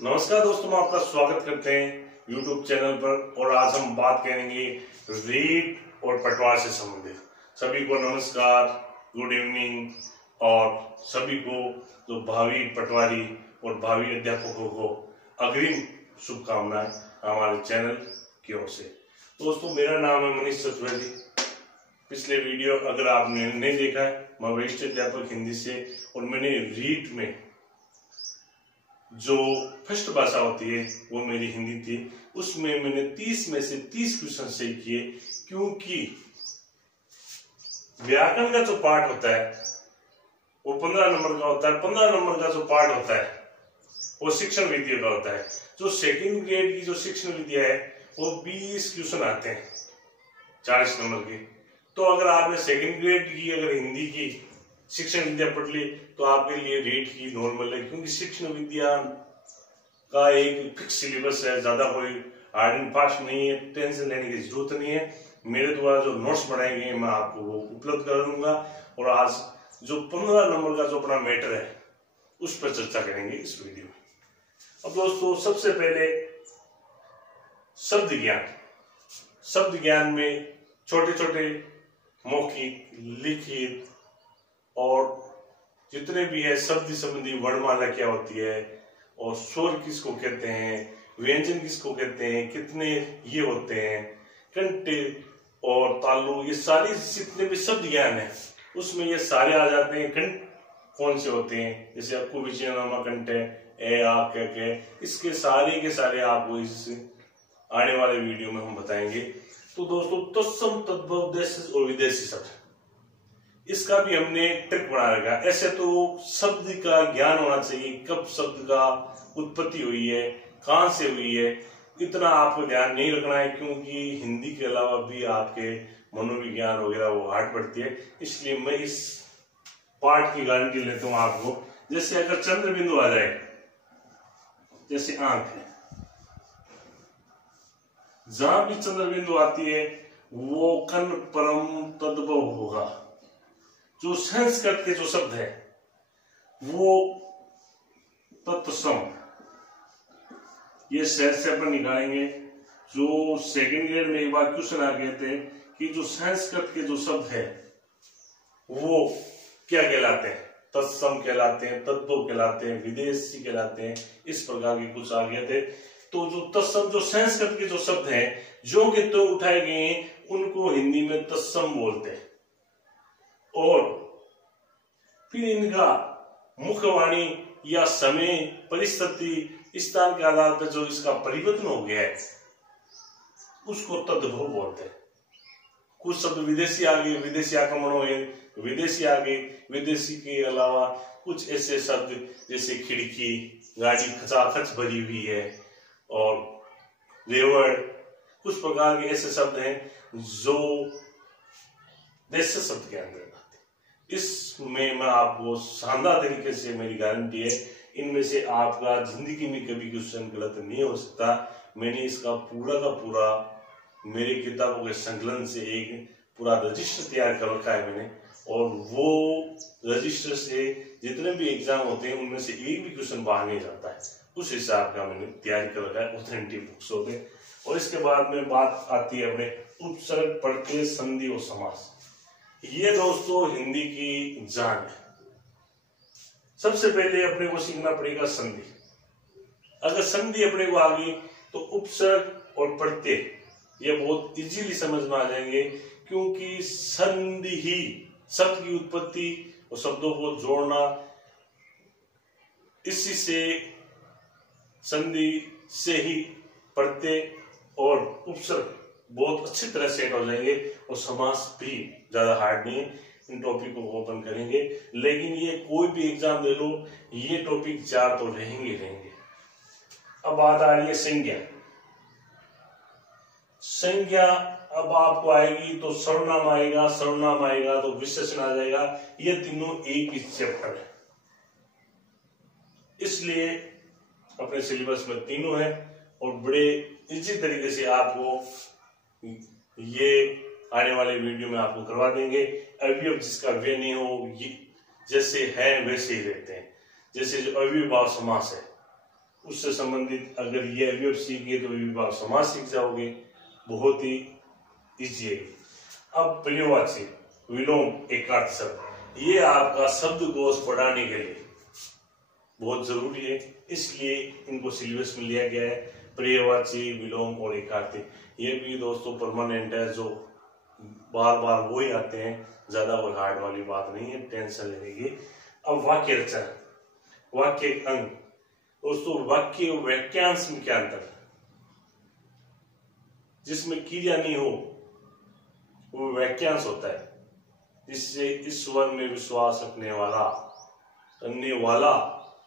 नमस्कार दोस्तों, हम आपका स्वागत करते हैं YouTube चैनल पर। और आज हम बात करेंगे रीट और पटवार से संबंधित। सभी को नमस्कार, गुड इवनिंग। और सभी को जो भावी पटवारी और भावी अध्यापकों को अग्रिम शुभकामनाएं हमारे चैनल की ओर से। दोस्तों, मेरा नाम है मनीष चतुर्वेदी। पिछले वीडियो अगर आपने नहीं देखा है, मैं वरिष्ठ अध्यापक हिंदी से, और मैंने रीट में जो फर्स्ट भाषा होती है वो मेरी हिंदी थी। उसमें मैंने 30 में से 30 क्वेश्चन सही किए, क्योंकि व्याकरण का जो पार्ट होता है वो 15 नंबर का होता है। 15 नंबर का जो पार्ट होता है वो शिक्षण विद्या का होता है। जो सेकंड ग्रेड की जो शिक्षण विद्या है वो 20 क्वेश्चन आते हैं 40 नंबर के। तो अगर आपने सेकंड ग्रेड की अगर हिंदी की शिक्षण विद्या पढ़ ली तो आपके लिए रीट की नॉर्मल है, क्योंकि शिक्षण विद्या का एक फिक्स सिलेबस है, ज्यादा कोई हार्ड एंड फास्ट नहीं है, टेंशन लेने की जरूरत नहीं है। मेरे द्वारा जो नोट्स बनाए गए मैं आपको वो उपलब्ध कर दूंगा। और आज जो 15 नंबर का जो अपना मैटर है उस पर चर्चा करेंगे इस वीडियो में। अब दोस्तों, सबसे पहले शब्द ज्ञान। शब्द ज्ञान में छोटे छोटे मौखिक, लिखित और जितने भी है शब्द संबंधी वर्णमाला क्या होती है, और स्वर किसको कहते हैं, व्यंजन किसको कहते हैं, कितने ये होते हैं, कंटे और तालु, ये सारी जितने भी शब्द ज्ञान है उसमें ये सारे आ जाते हैं। कंठ कौन से होते हैं, जैसे आपको विजयनामा कंठ है, ए आ के, इसके सारे के सारे आपको इस आने वाले वीडियो में हम बताएंगे। तो दोस्तों, तत्सम, तद्भव, देश और विदेशी शब्द, इसका भी हमने ट्रिक बना रखा है। ऐसे तो शब्द का ज्ञान होना चाहिए, कब शब्द का उत्पत्ति हुई है, कहां से हुई है, इतना आपको ध्यान नहीं रखना है, क्योंकि हिंदी के अलावा भी आपके मनोविज्ञान वगैरह वो हार्ड पड़ती है। इसलिए मैं इस पार्ट की गारंटी लेता हूं आपको। जैसे अगर चंद्र बिंदु आ जाए, जैसे आंख है, जहां भी चंद्र बिंदु आती है वो कन परम तद्भव होगा। जो संस्कृत के जो शब्द है वो तत्सम, ये सहज से अपन निकालेंगे। जो सेकंड ग्रेड में एक बार क्वेश्चन आ गए थे कि जो संस्कृत के जो शब्द है वो क्या कहलाते हैं, तत्सम कहलाते हैं, तद्भव कहलाते हैं, विदेशी कहलाते हैं, इस प्रकार के कुछ आ गए थे। तो जो तत्सम, जो संस्कृत के जो शब्द हैं जो कि तो उठाए गए हैं उनको हिंदी में तत्सम बोलते हैं। और फिर इनका मुख्यवाणी या समय, परिस्थिति, स्थान के आधार पर जो इसका परिवर्तन हो गया है उसको तद्भव बोलते हैं। कुछ शब्द विदेशी आ गए, विदेशी आक्रमण हुए, विदेशी आ गए। विदेशी के अलावा कुछ ऐसे शब्द जैसे खिड़की, गाड़ी खचाखच भरी हुई है, और रेवड़, कुछ प्रकार के ऐसे शब्द हैं जो देश शब्द के अंदर आते हैं। इसमें मैं आपको शानदार तरीके से, मेरी गारंटी है, इनमें से आपका जिंदगी में कभी क्वेश्चन गलत नहीं हो सकता। मैंने इसका पूरा का पूरा मेरी किताबों के संकलन से एक पूरा रजिस्टर तैयार कर रखा है मैंने, और वो रजिस्टर से जितने भी एग्जाम होते हैं उनमें से एक भी क्वेश्चन बाहर नहीं जाता है। उस हिसाब का मैंने तैयारी कर रखा है, ऑथेंटिक बुक्स होते हैं। और इसके बाद में बात आती है अपने उपसर्ग, प्रत्यय, संधि और समास। ये दोस्तों हिंदी की जान है। सबसे पहले अपने को सीखना पड़ेगा संधि। अगर संधि अपने को आ गई तो उपसर्ग और प्रत्यय ये बहुत इजीली समझ में आ जाएंगे, क्योंकि संधि ही शब्द की उत्पत्ति और शब्दों को जोड़ना, इसी से संधि से ही प्रत्यय और उपसर्ग बहुत अच्छी तरह सेट हो जाएंगे। और समास भी ज्यादा हार्ड नहीं है। इन टॉपिक को ओपन करेंगे, लेकिन ये कोई भी एग्जाम दे लो, ये टॉपिक 4 तो रहेंगे। अब बात आ रही है संज्ञा। संज्ञा अब आपको आएगी तो सर्वनाम आएगा, सर्वनाम आएगा तो विशेषण आ जाएगा। ये तीनों एक ही चैप्टर है, इसलिए अपने सिलेबस में तीनों है। और बड़े इजी तरीके से आपको ये आने वाले वीडियो में आपको करवा देंगे। अवयव जिसका वे नहीं हो, ये जैसे है वैसे ही रहते हैं। जैसे जो अव्ययीभाव समास है उससे संबंधित अगर ये अवयव सीख गए तो विभाग समास सीख जाओगे, बहुत ही इजी है। अब पर्यायवाची विलोम एकार्थ शब्द, ये आपका शब्दकोश पढ़ाने के लिए बहुत जरूरी है, इसलिए इनको सिलेबस में लिया गया है। पर्यायवाची विलोम और एकार्थी ये भी दोस्तों परमानेंट है, जो बार बार वो ही आते हैं, ज्यादा कोई हार्ड वाली बात नहीं है, टेंशन लेने की। अब वाक्य रचना, वाक्य अंग दोस्तों, वाक्य वाक्यांश में क्या अंतर है? जिसमें क्रिया नहीं हो वो वाक्यांश होता है, जिससे ईश्वर में विश्वास रखने वाला, करने वाला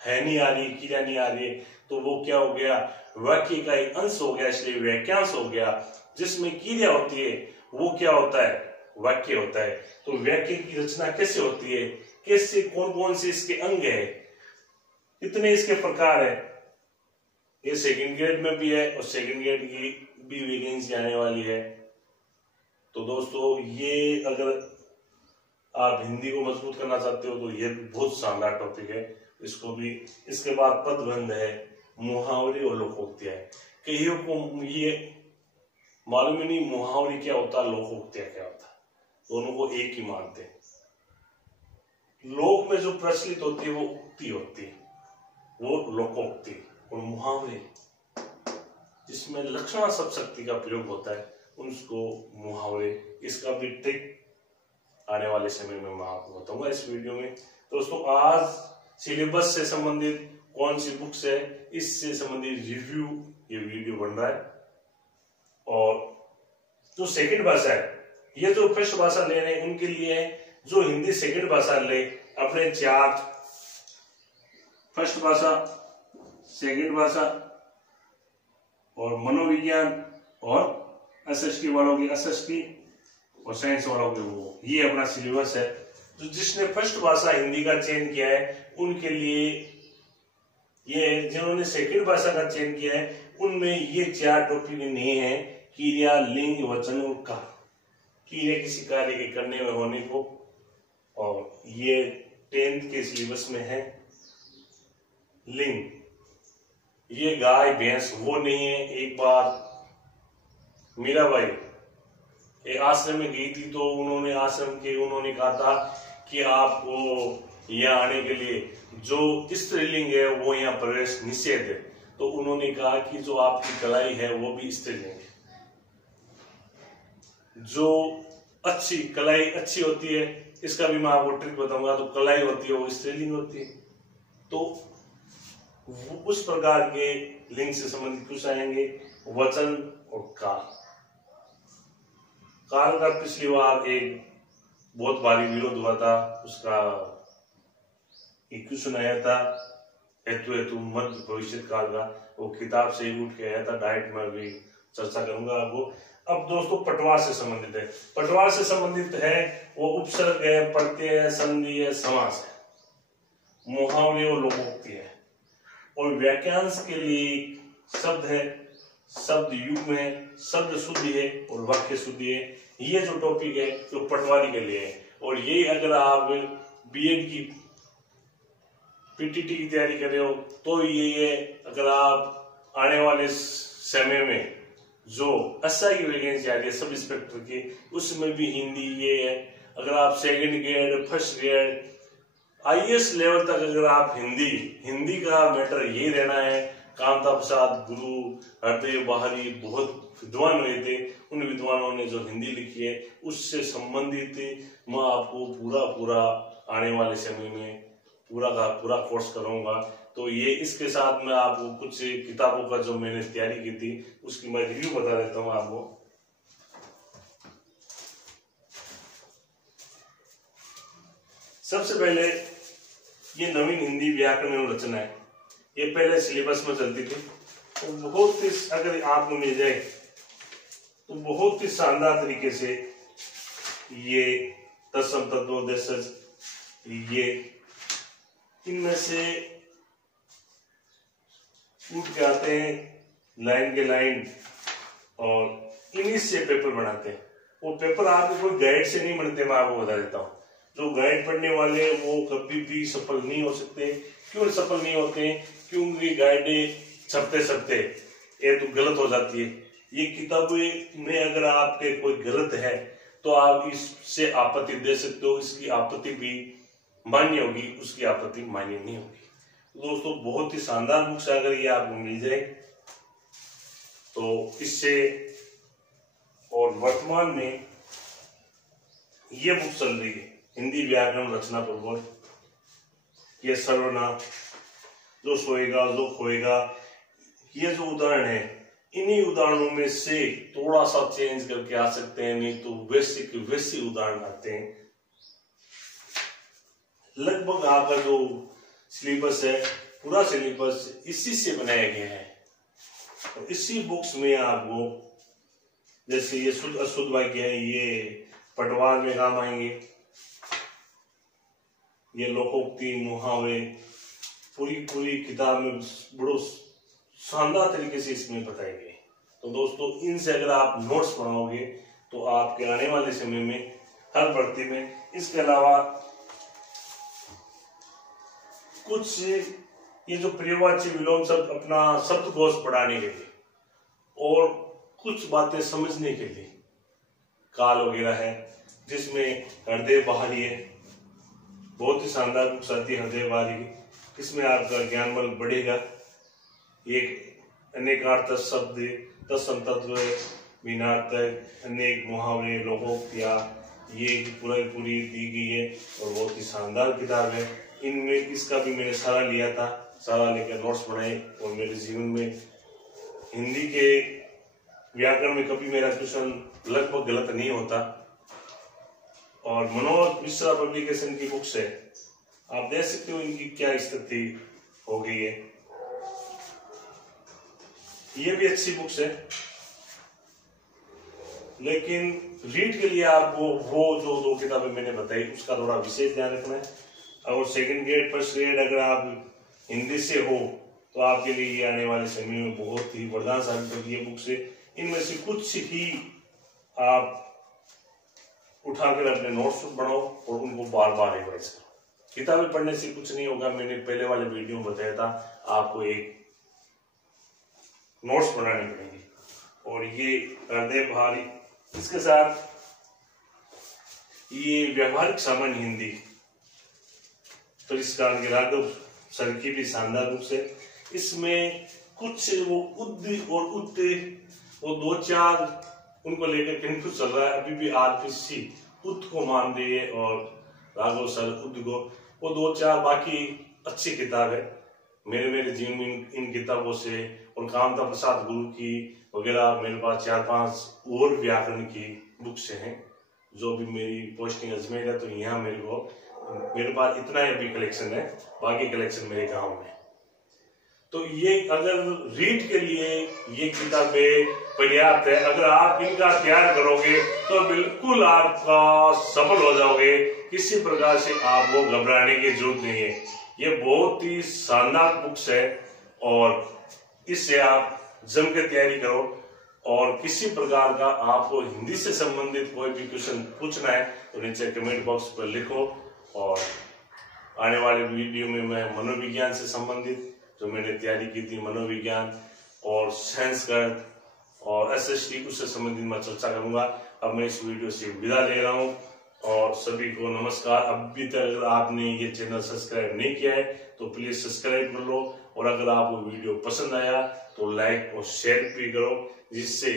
है नहीं आ रही, क्रिया नहीं आ रही, तो वो क्या हो गया? वाक्य का एक अंश हो गया, इसलिए वाक्यांश हो गया। जिसमें क्रिया होती है वो क्या होता है? वाक्य होता है। तो वाक्य की रचना कैसे होती है, कैसे, कौन कौन से इसके अंग है, कितने इसके प्रकार है, ये सेकंड ग्रेड में भी है और सेकंड ग्रेड की भी वैकेंसी आने वाली है। तो दोस्तों ये अगर आप हिंदी को मजबूत करना चाहते हो तो ये बहुत शानदार टॉपिक है, इसको भी। इसके बाद पदबंध है, मुहावरे और लोकोक्तियां है। कईयों को ये मालूम ही नहीं मुहावरे क्या होता है, लोकोक्तियां क्या होता है, दोनों को एक ही मानते हैं। लोक में जो प्रचलित होती है वो उक्ति होती है, वो लोकोक्ति। और मुहावरे जिसमें लक्षणा शब्द शक्ति का प्रयोग होता है उसको मुहावरे। इसका भी ट्रिक आने वाले समय में मैं आपको बताऊंगा इस वीडियो में। दोस्तों आज सिलेबस से संबंधित कौन सी बुक्स है, इससे संबंधित रिव्यू ये वीडियो बन रहा है। और जो सेकंड भाषा है, ये जो फर्स्ट भाषा ले रहे हैं उनके लिए है, जो हिंदी सेकंड भाषा ले अपने 4 फर्स्ट भाषा, सेकंड भाषा और मनोविज्ञान और एसएसटी वालों की एसएसटी और साइंस वालों के वो, ये अपना सिलेबस है। तो जिसने फर्स्ट भाषा हिंदी का चयन किया है उनके लिए ये, जिन्होंने सेकंड भाषा का चयन किया है उनमें ये 4 टॉपिक नहीं है, क्रिया, लिंग, वचन और कार्य। क्रिया किसी कार्य के करने में होने को, और ये 10th के सिलेबस में है। लिंग, ये गाय भैंस वो नहीं है। एक बार मीराबाई एक आश्रम में गई थी, तो उन्होंने उन्होंने कहा था कि आपको यहाँ आने के लिए जो स्त्रीलिंग है वो यहाँ प्रवेश निषेध है। तो उन्होंने कहा कि जो आपकी कलाई है वो भी स्त्रीलिंग है। जो अच्छी कलाई अच्छी होती है, इसका भी मैं आपको ट्रिक बताऊंगा। तो कलाई होती है वो स्त्रीलिंग होती है। तो उस प्रकार के लिंग से संबंधित कुछ आएंगे, वचन और काल। काल का पिछली बार एक बहुत भारी विरोध हुआ था, उसका एक क्वेश्चन आया था, हेतु मध्य भविष्य काल का, वो किताब से ही उठ के आया था। डायरेक्ट में भी चर्चा करूंगा आपको। अब दोस्तों पटवार से संबंधित है, पटवार से संबंधित है वो उपसर्ग है, प्रत्यय है, संधि है, समास है, मुहावरे और लोकोक्ति है। और वाक्यांश के लिए शब्द है, शब्द युग्म है, शब्द शुद्धि है और वाक्य शुद्धि है। ये जो टॉपिक है जो पटवारी के लिए है। और ये अगर आप बीएड की पीटीटी की तैयारी कर रहे हो तो ये अगर आप आने वाले समय में जो एसआई की वैकेंसी आ रही है सब इंस्पेक्टर की, उसमें भी हिंदी ये है। अगर आप second grade, first grade, IAS level तक अगर आप हिंदी का मैटर यही रहना है। कांता प्रसाद गुरु, हरदेव बाहरी बहुत विद्वान हुए थे, उन विद्वानों ने जो हिंदी लिखी है उससे संबंधित मैं आपको पूरा आने वाले समय में पूरा का पूरा कोर्स करूंगा। तो ये इसके साथ मैं आपको कुछ किताबों का जो मैंने तैयारी की थी उसकी मैं रिव्यू बता देता हूँ आपको। सबसे पहले ये नवीन हिंदी व्याकरण एवं रचना है, ये पहले सिलेबस में चलती थी। तो बहुत ही अगर आपको मिल जाए तो बहुत ही शानदार तरीके से ये दशम तत्व देशज, ये इनमें से उठ के आते हैं लाइन के लाइन और इन्हीं से पेपर बनाते हैं। वो पेपर आपको कोई गाइड से नहीं बनते, मैं आपको बता देता हूँ। जो गाइड पढ़ने वाले वो कभी भी सफल नहीं हो सकते। क्यों सफल नहीं होते? क्योंकि गाइड छपते ये तो गलत हो जाती है। ये किताब में अगर आपके कोई गलत है तो आप इससे आपत्ति दे सकते हो, इसकी आपत्ति भी मान्य होगी, उसकी आपत्ति मान्य नहीं होगी। दोस्तों बहुत ही शानदार बुक्स है, अगर ये आपको मिल जाए तो इससे। और वर्तमान में ये बुक चल रही है हिंदी व्याकरण रचना प्रबोध, ये सर्वनाम, जो सोएगा जो खोएगा, ये जो उदाहरण है इन्हीं उदाहरणों में से थोड़ा सा चेंज करके आ सकते हैं, नहीं तो वैसे के वैसे उदाहरण आते हैं। लगभग आपका जो सिलेबस है पूरा सिलेबस इसी से बनाया गया है। और इसी बुक्स में आपको जैसे ये शुद्ध अशुद्ध वाक्य है, ये पटवार में काम आएंगे, ये लोकोक्ति मुहावरे पूरी किताब में बड़ो शानदार तरीके से इसमें बताए गए। तो दोस्तों इनसे अगर आप नोट्स बनाओगे तो आपके आने वाले समय में हर भर्ती में, इसके अलावा कुछ ये जो पर्यायवाची विलोम शब्द अपना शब्दकोश पढ़ाने के लिए और कुछ बातें समझने के लिए काल वगैरह है, जिसमें हृदय बहारी है, बहुत ही शानदार बुक्स आती है हृदय बहारी की। इसमें आपका ज्ञान बल बढ़ेगा। एक अनेकार्थ शब्द, तत्संतत्व, विनार्थक, अनेक मुहावरे, लोकोक्तियां, ये पूरी दी गई है और बहुत ही शानदार किताब है। इनमें इसका भी मैंने सारा लिया था, सारा लेकर नोट्स बनाए और मेरे जीवन में हिंदी के व्याकरण में कभी मेरा क्वेश्चन लगभग गलत नहीं होता। और मनोज मिश्रा पब्लिकेशन की बुक्स है, आप देख सकते हो इनकी क्या स्थिति हो गई है। ये भी अच्छी बुक्स है, लेकिन रीड के लिए आपको वो जो दो किताबें मैंने बताई उसका थोड़ा विशेष ध्यान रखना है। और सेकंड ग्रेड फर्स्ट ग्रेड अगर आप हिंदी से हो तो आपके लिए ये आने वाले समय में बहुत ही वरदान साबित होगी ये बुक से। इनमें से कुछ ही आप उठाकर अपने नोट्स बनाओ और उनको बार बार रिवाइज करो। किताबें पढ़ने से कुछ नहीं होगा, मैंने पहले वाले वीडियो में बताया था, आपको एक नोट्स बनाने पड़ेंगे। और ये हृदय भारी, इसके साथ ये व्यवहारिक सामान्य हिंदी परिष्कार के राघव सर की भी शानदार बुक है। इसमें कुछ वो उद्द और उत्त वो दो चार उनको लेकर कंफ्यूज चल रहा है। अभी भी आरपीसी उत्त को मान रही है और राघव सर उद्द को, वो दो चार बाकी अच्छी किताब है। मेरे जीवन में इन किताबों से और कामता प्रसाद गुरु की वगैरह मेरे पास 4-5 और व्याकरण की बुक्स हैं। जो भी मेरी पोस्टिंग अजमेर है तो यहाँ मेरे पास इतना ही अभी कलेक्शन है, बाकी कलेक्शन मेरे गांव में। तो ये अगर रीड के लिए ये किताबें पर्याप्त है। अगर आप इनका तैयार करोगे तो बिल्कुल आपका सफल हो जाओगे, किसी प्रकार से आपको घबराने की जरूरत नहीं है। ये बहुत ही शानदार बुक्स है और इससे आप जम के तैयारी करो। और किसी प्रकार का आपको हिंदी से संबंधित कोई भी क्वेश्चन पूछना है तो नीचे कमेंट बॉक्स पर लिखो। और आने वाले वीडियो में मैं मनोविज्ञान से संबंधित जो मैंने तैयारी की थी, मनोविज्ञान और संस्कृत और एसएसटी उससे संबंधित मैं चर्चा करूंगा। अब मैं इस वीडियो से विदा ले रहा हूं और सभी को नमस्कार। अभी तक अगर आपने ये चैनल सब्सक्राइब नहीं किया है तो प्लीज सब्सक्राइब कर लो और अगर आपको वीडियो पसंद आया तो लाइक और शेयर भी करो, जिससे